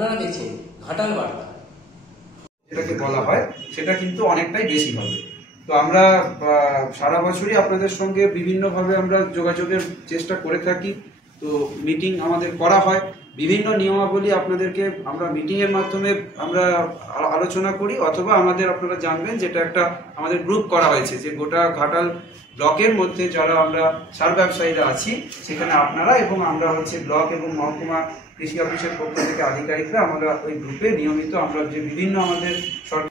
আপনারা দেখছেন ঘাটাল বার্তা, যেটাকে বলা হয় সেটা কিন্তু অনেকটাই বেশি হবে। তো আমরা সারা বছরই আপনাদের সঙ্গে বিভিন্নভাবে আমরা যোগাযোগের চেষ্টা করে থাকি। তো মিটিং আমাদের করা হয়, বিভিন্ন নিয়মাবলী আপনাদেরকে আমরা মিটিংয়ের মাধ্যমে আমরা আলোচনা করি, অথবা আপনারা জানবেন যেটা একটা আমাদের গ্রুপ করা হয়েছে যে গোটা ঘাটাল ব্লকের মধ্যে যারা আমরা সার ব্যবসায়ীরা আছি সেখানে আপনারা এবং আমরা ব্লক এবং মহকুমা কৃষি অফিসের পক্ষ থেকে আধিকারিকরা আমরা ওই গ্রুপে নিয়মিত আমরা যে বিভিন্ন আমাদের সরকার